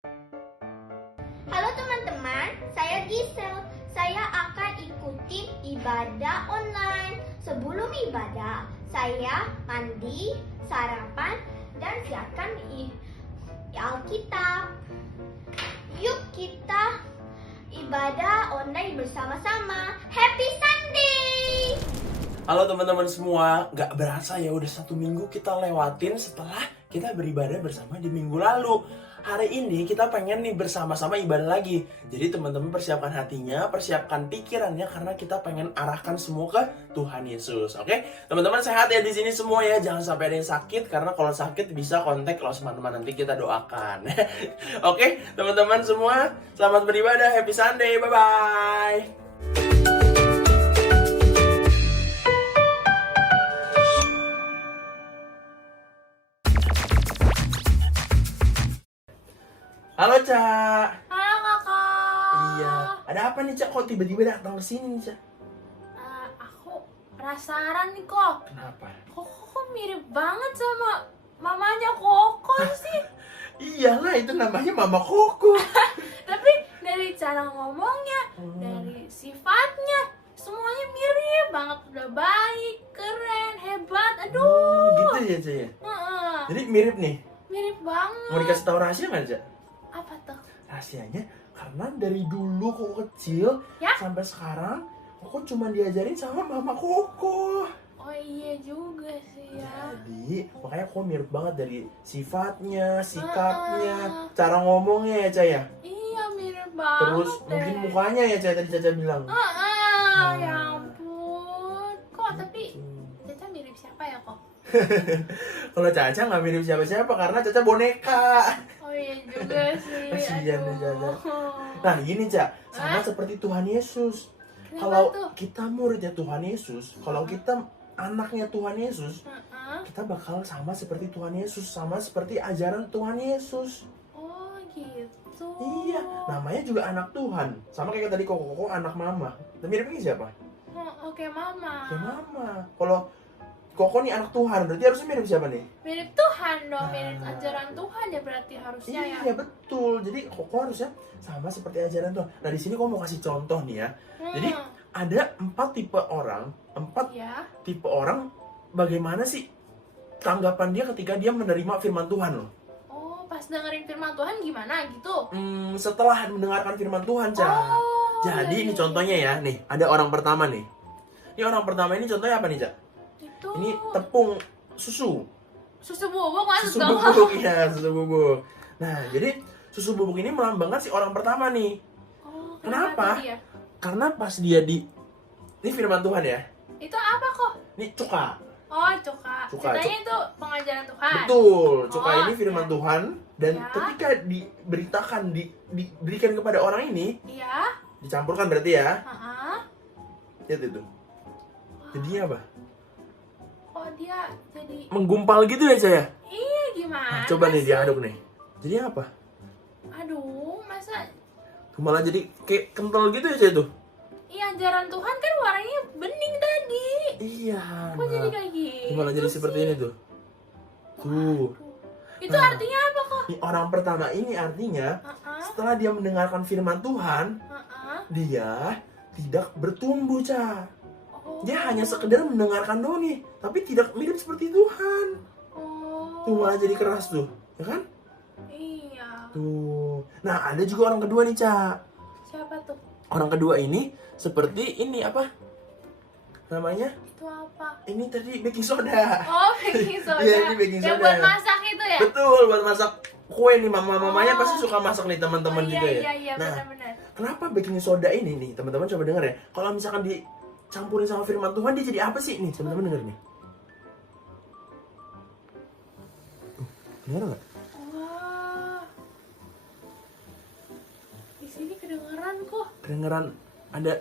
Halo teman-teman, saya Gisel. Saya akan ikutin ibadah online. Sebelum ibadah, saya mandi, sarapan, dan siapkan Alkitab. Yuk kita ibadah online bersama-sama. Happy Sunday! Halo teman-teman semua, gak berasa ya udah 1 minggu kita lewatin setelah kita beribadah bersama di minggu lalu. Hari ini kita pengen nih bersama-sama ibadah lagi. Jadi teman-teman persiapkan hatinya, persiapkan pikirannya karena kita pengen arahkan semua ke Tuhan Yesus. Oke? Teman-teman sehat ya di sini semua ya. Jangan sampai ada yang sakit karena kalau sakit bisa kontak loh teman-teman, nanti kita doakan. Oke, teman-teman semua, selamat beribadah. Happy Sunday. Bye-bye. Halo, Cak. Halo kakak. Iya, ada apa nih, Cak? Kok tiba-tiba datang ke sini nih, Cak? Aku penasaran nih kok. Kenapa? Kok mirip banget sama mamanya Koko sih. Iyalah, itu namanya Mama Koko. Tapi dari cara ngomongnya, dari sifatnya, semuanya mirip banget. Udah baik, keren, hebat. Aduh. Gitu ya, Cak ya? Heeh. Jadi mirip nih. Mirip banget. Mau dikasih tahu rahasia nggak, Cak? Apa tuh? Rahasianya karena dari dulu Koko kecil Ya? sampai sekarang Koko cuma diajarin sama Mama Koko. Oh iya juga sih ya. Jadi makanya Koko mirip banget dari sifatnya, sikapnya, cara ngomongnya ya, Cak ya? Iya mirip banget. Terus mungkin mukanya ya, Cak, tadi Caca bilang. Ya ampun. Kok tapi Caca mirip siapa ya kok? Kalau Caca nggak mirip siapa-siapa karena Caca boneka. Oh iya juga sih. Kasihan ya, Caca. Aduh. Nah gini, Cak, sama seperti Tuhan Yesus. Kenapa Kalau tuh? kita muridnya Tuhan Yesus, kalau kita anaknya Tuhan Yesus, Heeh. kita bakal sama seperti Tuhan Yesus, sama seperti ajaran Tuhan Yesus. Oh gitu. Iya, namanya juga anak Tuhan. Sama kayak tadi Koko anak mama. Dan miripnya siapa? Oh, oke mama. Kayak mama. Kalau Koko nih anak Tuhan, berarti harusnya mirip siapa nih? Mirip Tuhan dong, Nah. mirip ajaran Tuhan ya berarti harusnya ya. Iya betul. Jadi Koko harusnya sama seperti ajaran Tuhan. Nah di sini Koko mau kasih contoh nih ya. Jadi ada 4 tipe orang, 4 ya. tipe orang. Bagaimana sih tanggapan dia ketika dia menerima firman Tuhan loh? Oh, pas dengerin firman Tuhan gimana gitu? Setelah mendengarkan firman Tuhan, Cak. Oh. Jadi iya, ini iya, contohnya ya, nih ada orang pertama nih. Ini orang pertama ini contohnya apa nih, Cak? Itu. Ini tepung susu. Susu bubuk masuk Susu dong. bubuk, ya susu bubuk. Nah jadi susu bubuk ini melambangkan si orang pertama nih. Oh, Kenapa? tadi ya? Karena pas dia ini firman Tuhan ya. Itu apa kok? Ini cuka. Oh, cuka. Cuka, Ceritanya itu pengajaran Tuhan. Betul, cuka Oh, ini firman iya. Tuhan. Dan Ya. ketika diberitakan, diberikan kepada orang ini, Iya. dicampurkan berarti ya. Heeh. Lihat itu. Jadinya apa? Oh, dia jadi Menggumpal gitu ya, Cak ya? iya gimana? Nah, coba nih sih? diaduk nih. Jadi apa? Aduh, masa Tuh malah jadi kayak kental gitu ya, Cak itu? iya ajaran Tuhan kan warnanya bening tadi. Iya. Kok jadi kayak gitu? Malah jadi seperti ini tuh. Tuh. Itu Nah. artinya apa kok? Ini orang pertama ini artinya Heeh. setelah dia mendengarkan firman Tuhan, Heeh. dia tidak bertumbuh, Cak. Oh. Dia hanya sekedar mendengarkan doang nih, tapi tidak mirip seperti Tuhan. Oh. Tuh malah jadi keras tuh, ya kan? Iya. Tuh. Nah, ada juga orang kedua nih, Cak. Siapa tuh? Orang kedua ini seperti ini apa? Namanya? Itu apa? Ini tadi baking soda. Oh, baking soda. Iya, ini baking Yang soda. buat masak itu ya? Betul, buat masak kue nih, mama-mamanya Oh. pasti suka masak nih teman-teman Oh, juga ya. Iya, Nah, benar-benar. kenapa baking soda ini nih, teman-teman coba denger ya. Kalau misalkan dicampurin sama firman Tuhan, dia jadi apa sih? Nih, teman-teman denger nih. Dengar nggak? Wah. Di sini kedengeran kok. Kedengeran ada.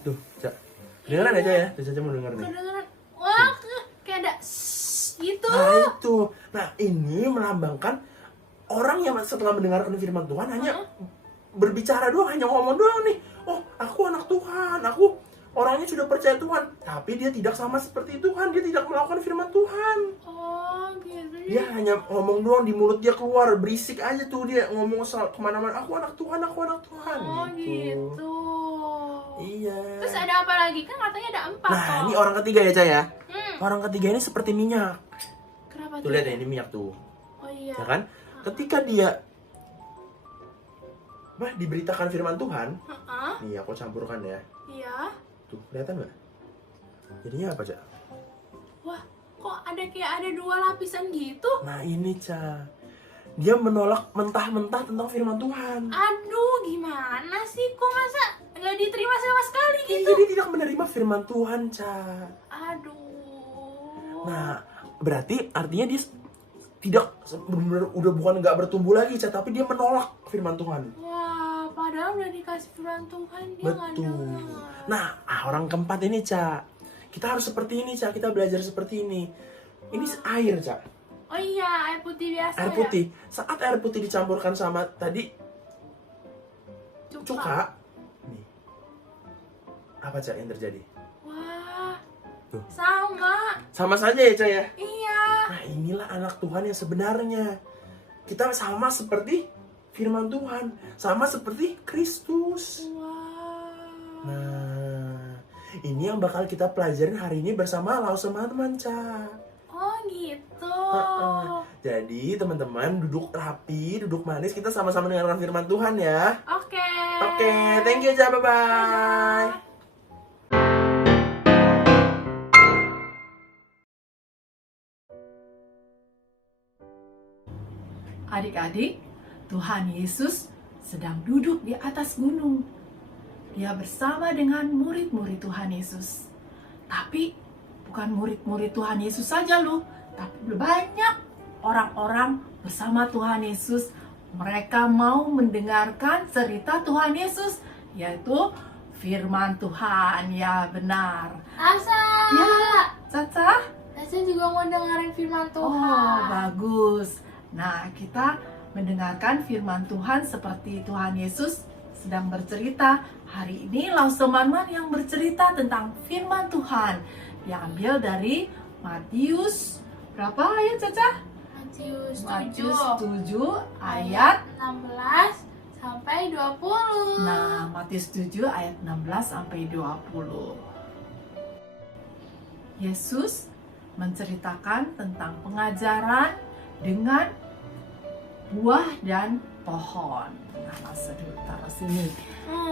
Tuh, Cak. Kedengeran aja ya. Tuh, Caca mau denger nih. Kedengeran. Wah, kayak ada gitu. Nah itu. Nah ini melambangkan orang yang setelah mendengarkan firman Tuhan hanya berbicara doang, hanya ngomong doang nih. Oh, aku anak Tuhan, aku orangnya sudah percaya Tuhan, tapi dia tidak sama seperti Tuhan, dia tidak melakukan firman Tuhan. Oh, Dia hanya ngomong doang, di mulut dia keluar, berisik aja tuh dia ngomong kemana-mana, aku anak Tuhan, aku anak Tuhan. Oh gitu. Iya. Terus ada apa lagi? Kan katanya ada 4 Nah, toh. ini orang ketiga ya, Ca ya. Hmm. Orang ketiga ini seperti minyak. Kenapa Tuh lihat ya, ini minyak tuh. Oh iya. Ya kan? Ketika dia diberitakan firman Tuhan, Heeh. nih aku campurkan ya. Iya. Tuh, kelihatan nggak? Jadinya apa, Ca? Wah, kok ada kayak ada 2 lapisan gitu? Nah, ini, Ca. Dia menolak mentah-mentah tentang firman Tuhan. Aduh, gimana sih? Kok masa nggak diterima sama sekali gitu? Jadi tidak menerima firman Tuhan, Ca. Aduh. Nah, berarti artinya dia tidak benar-benar udah bukan nggak bertumbuh lagi, Ca, tapi dia menolak firman Tuhan. Wah, padahal udah dikasih firman Tuhan dia nggak Betul. dengar. Nah, orang keempat ini, Ca. Kita harus seperti ini, Ca. Kita belajar seperti ini. Ini air, Ca. Oh iya, air putih biasa Air putih. Saat air putih dicampurkan sama tadi ya? cuka, nih. Apa, Ca, yang terjadi? Wah, Tuh. sama. Sama saja ya, Ca ya? Iya. Nah, inilah anak Tuhan yang sebenarnya. Kita sama seperti firman Tuhan, sama seperti Kristus. Wah. Nah, ini yang bakal kita pelajarin hari ini bersama Lau teman-teman, Ca. Oh gitu. Jadi, teman-teman duduk rapi, duduk manis, kita sama-sama dengarkan firman Tuhan ya. Oke. Oke, thank you, Ca. Bye-bye. Adik-adik, Tuhan Yesus sedang duduk di atas gunung. Dia bersama dengan murid-murid Tuhan Yesus. Tapi bukan murid-murid Tuhan Yesus saja loh, tapi banyak orang-orang bersama Tuhan Yesus. Mereka mau mendengarkan cerita Tuhan Yesus, yaitu firman Tuhan. Ya benar. Asa. Ya, Caca. Asa juga mau dengerin firman Tuhan. Oh, bagus. Nah, kita mendengarkan firman Tuhan seperti Tuhan Yesus sedang bercerita. Hari ini Lau Semanman yang bercerita tentang firman Tuhan. Diambil dari Matius, berapa ayat, Caca? Matius 7 ayat. 16 sampai 20. Nah, Matius 7 ayat 16 sampai 20. Yesus menceritakan tentang pengajaran dengan buah dan pohon. Nah, langsung taruh sini.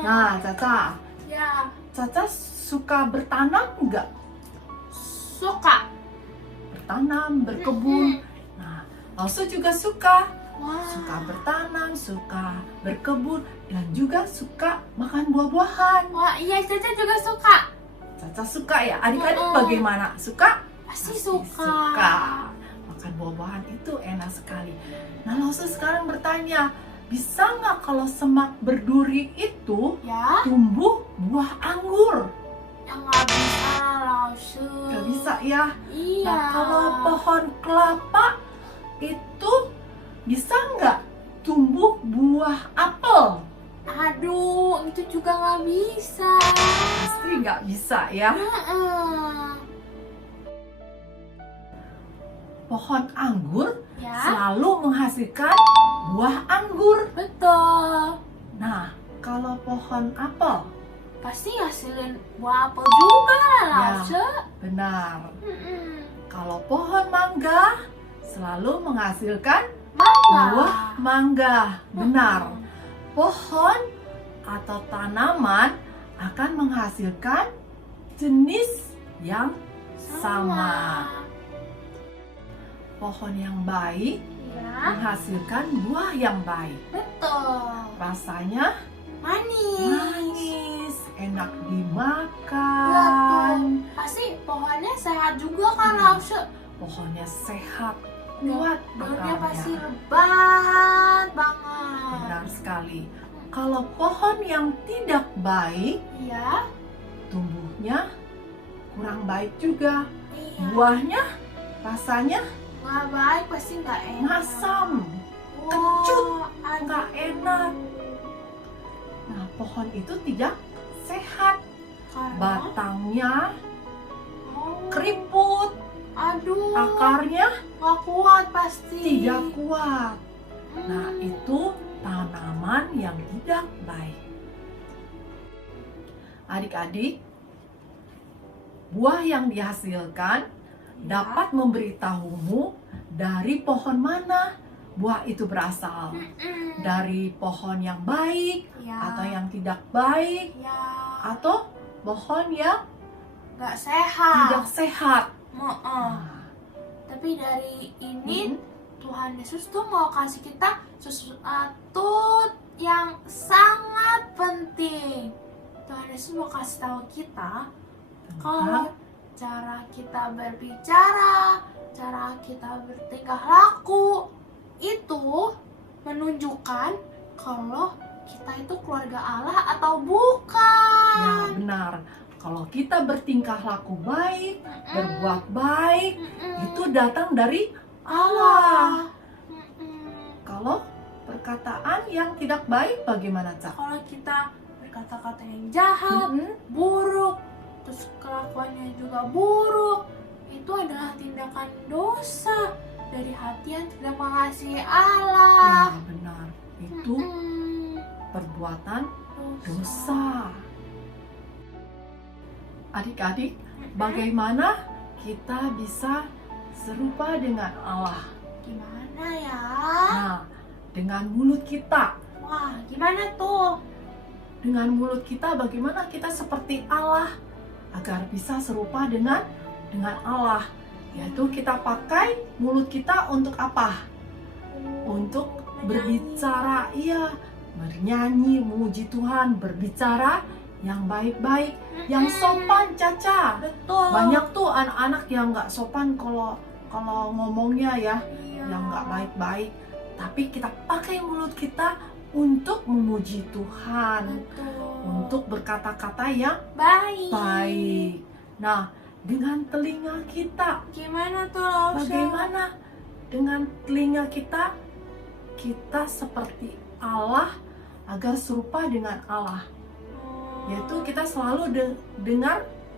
Nah, Caca, Ya, Caca suka bertanam enggak? suka. Bertanam, berkebun. Nah, Langsung juga suka. Wah. Suka bertanam, suka berkebun, dan juga suka makan buah-buahan. Wah, iya Caca juga suka. Caca suka ya? Adik-adik bagaimana? Suka? Pasti Pasti suka. Makan buah-buahan itu enak sekali. Nah, langsung sekarang bertanya, bisa nggak kalau semak berduri itu Ya, tumbuh buah anggur? yang nggak bisa langsung. Nggak bisa ya? Iya. Nah, kalau pohon kelapa itu bisa nggak tumbuh buah apel? Aduh, itu juga nggak bisa. Pasti nggak bisa ya. Pohon anggur Ya, selalu menghasilkan buah anggur. betul. Nah, kalau pohon apel, Pasti ngasilin buah apel juga lah, Ya. langsung. benar. Kalau pohon mangga selalu menghasilkan Mangga. buah mangga, benar. Pohon atau tanaman akan menghasilkan jenis yang sama. Pohon yang baik Ya, menghasilkan buah yang baik. betul. Rasanya Manis. manis, enak Betul. dimakan. Pasti pohonnya sehat juga kan, Hmm. langsung. Pohonnya sehat, kuat Daunnya pasti akarnya. lebat banget. Benar sekali. Kalau pohon yang tidak baik, Iya. tumbuhnya kurang baik juga. Iya. Buahnya rasanya Nggak baik, pasti nggak enak. masam, Wah, kecut, aduh. nggak enak. Nah, pohon itu tidak sehat. Karena? Batangnya Oh. keriput, Aduh. akarnya Nggak kuat pasti. tidak kuat. Nah, itu tanaman yang tidak baik. Adik-adik, buah yang dihasilkan dapat memberitahumu dari pohon mana buah itu berasal. Dari pohon yang baik Ya. atau yang tidak baik, Ya. atau pohon yang Nggak sehat. tidak sehat. Heeh. Nah, Tapi dari ini Hmm. Tuhan Yesus tuh mau kasih kita sesuatu yang sangat penting. Tuhan Yesus mau kasih tahu kita kalau cara kita berbicara, cara kita bertingkah laku itu menunjukkan kalau kita itu keluarga Allah atau ya bukan. benar. Kalau kita bertingkah laku baik, berbuat baik, itu datang dari Allah. Kalau perkataan yang tidak baik bagaimana, Cak? Kalau kita berkata-kata yang jahat, buruk, terus kelakuannya juga buruk, itu adalah tindakan dosa dari hati yang tidak mengasihi Ya Allah. benar. Itu Mm-mm. perbuatan dosa. Adik-adik, bagaimana kita bisa serupa dengan Allah? Gimana ya? Nah, dengan mulut kita. Wah, gimana tuh? Dengan mulut kita bagaimana kita seperti Allah agar bisa serupa dengan Allah. Yaitu kita pakai mulut kita untuk apa? Untuk berbicara, iya, bernyanyi, memuji Tuhan, berbicara yang baik-baik, yang sopan, Caca. Betul. Banyak tuh anak-anak yang nggak sopan kalau ngomongnya ya, Iya. yang nggak baik-baik. Tapi kita pakai mulut kita untuk memuji Tuhan, Betul. untuk berkata-kata yang baik. baik. Nah, dengan telinga kita, Gimana tuh, Lausha? bagaimana dengan telinga kita? Kita seperti Allah agar serupa dengan Allah. Yaitu kita selalu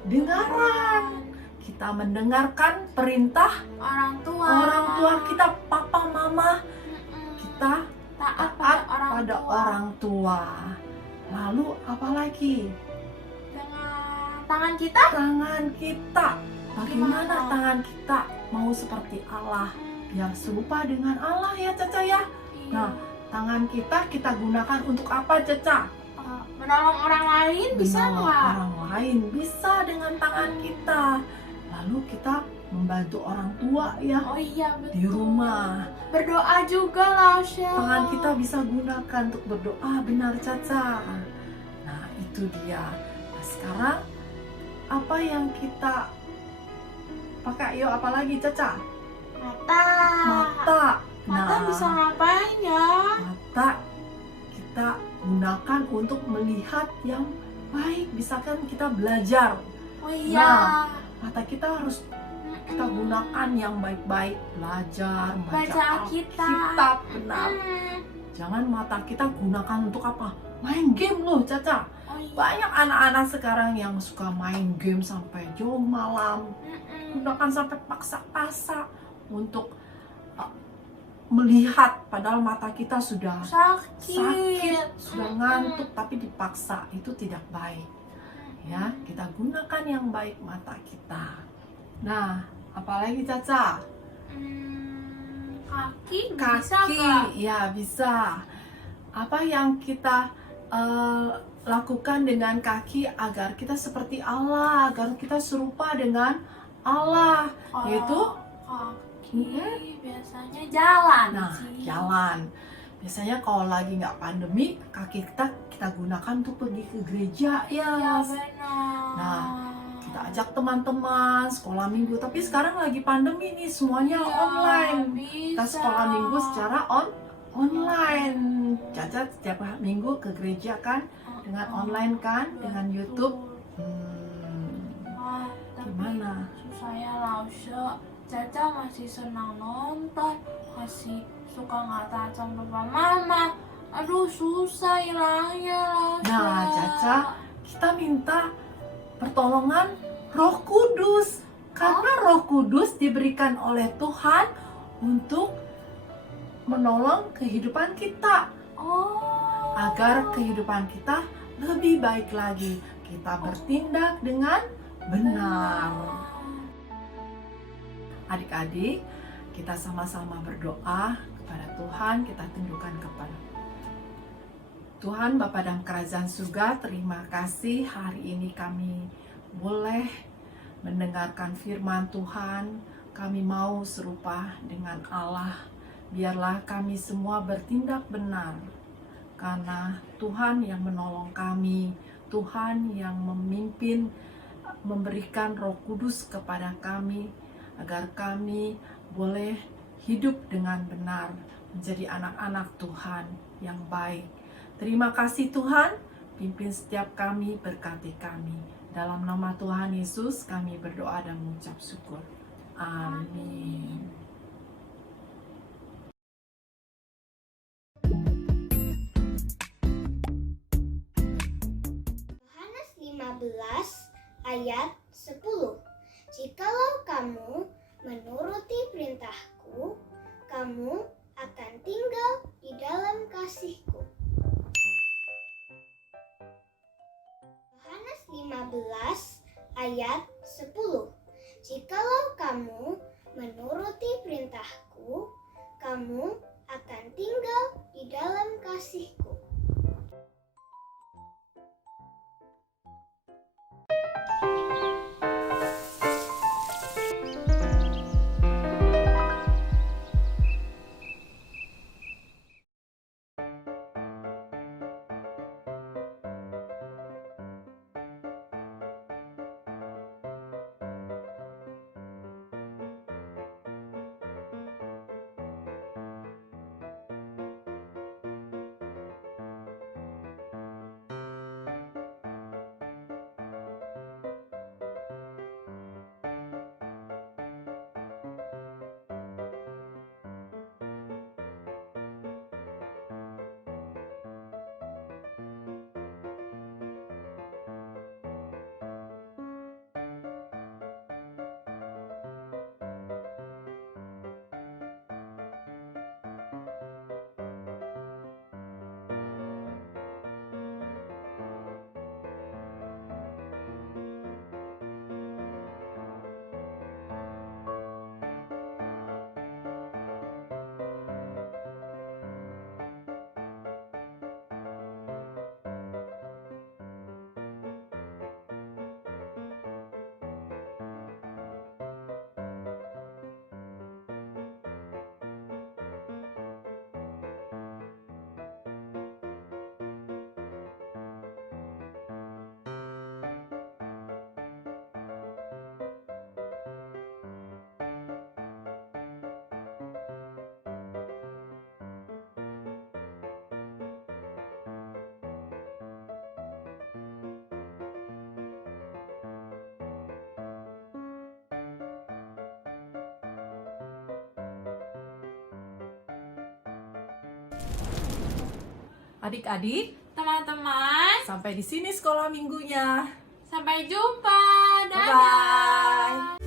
dengaran. Kita mendengarkan perintah orang tua. orang tua kita, papa, mama. Kita taat taat pada pada orang tua. Lalu apalagi? Dengan tangan kita. Tangan kita. Bagaimana Gimana? tangan kita mau seperti Allah? Biar serupa dengan Allah ya, Caca ya. Nah, tangan kita gunakan untuk apa, Caca? Menolong orang lain bisa Menolong nggak? orang lain bisa dengan tangan kita. Lalu kita membantu orang tua ya Oh iya, betul. di rumah. Berdoa juga, Lausha. Tangan kita bisa gunakan untuk berdoa, benar, Caca. Nah, itu dia. Nah, sekarang apa yang kita pakai? Yuk, apalagi, Caca? Mata. Mata. Mata bisa ngapain ya? Mata kita gunakan untuk melihat yang baik. Misalkan kita belajar, Oh iya. Nah, mata kita harus kita gunakan yang baik-baik, belajar, Baca Alkitab. Alkitab, benar. Mm. Jangan mata kita gunakan untuk apa? Main game loh, Caca. Oh iya. Banyak anak-anak sekarang yang suka main game sampai jauh malam. Gunakan sampai paksa-paksa untuk melihat, padahal mata kita sudah sakit, sudah ngantuk, tapi dipaksa. Itu tidak baik. Ya, kita gunakan yang baik mata kita. Nah, apalagi, Caca? Kaki bisa Kaki, nggak? ya bisa. Apa yang kita lakukan dengan kaki agar kita seperti Allah, agar kita serupa dengan Allah, yaitu Kaki biasanya jalan nah, sih. jalan. Biasanya kalau lagi nggak pandemi, kaki kita gunakan untuk pergi ke gereja ya. Iya benar. Nah, kita ajak teman-teman sekolah minggu. Tapi sekarang lagi pandemi nih, semuanya Iya, online. Kita bisa. sekolah minggu secara online. Caca setiap minggu ke gereja kan, dengan online kan, dengan YouTube. Ah, tapi Gimana? susah ya, Lausha. Caca masih senang nonton, masih suka nggak taat sama papa mama. Aduh, susah hilangnya, Lausha. Nah, Caca, kita minta pertolongan Roh Kudus. Karena Roh Kudus diberikan oleh Tuhan untuk menolong kehidupan kita, Oh. agar kehidupan kita lebih baik lagi. Kita bertindak dengan benar. Adik-adik, kita sama-sama berdoa kepada Tuhan, kita tundukkan kepala. Tuhan Bapa dalam kerajaan surga, terima kasih hari ini kami boleh mendengarkan firman Tuhan. Kami mau serupa dengan Allah. Biarlah kami semua bertindak benar, karena Tuhan yang menolong kami, Tuhan yang memimpin, memberikan Roh Kudus kepada kami, agar kami boleh hidup dengan benar, menjadi anak-anak Tuhan yang baik. Terima kasih Tuhan, pimpin setiap kami, berkati kami. Dalam nama Tuhan Yesus kami berdoa dan mengucap syukur. Amin. Yohanes 15 ayat 10. Jikalau kamu menuruti perintahku, kamu akan tinggal di dalam kasihku. Yohanes 15 ayat 10. Jikalau kamu menuruti perintahku, kamu akan tinggal di dalam kasihku. Adik-adik, Teman-teman, sampai di sini sekolah minggunya. sampai jumpa. Dadah. Bye-bye.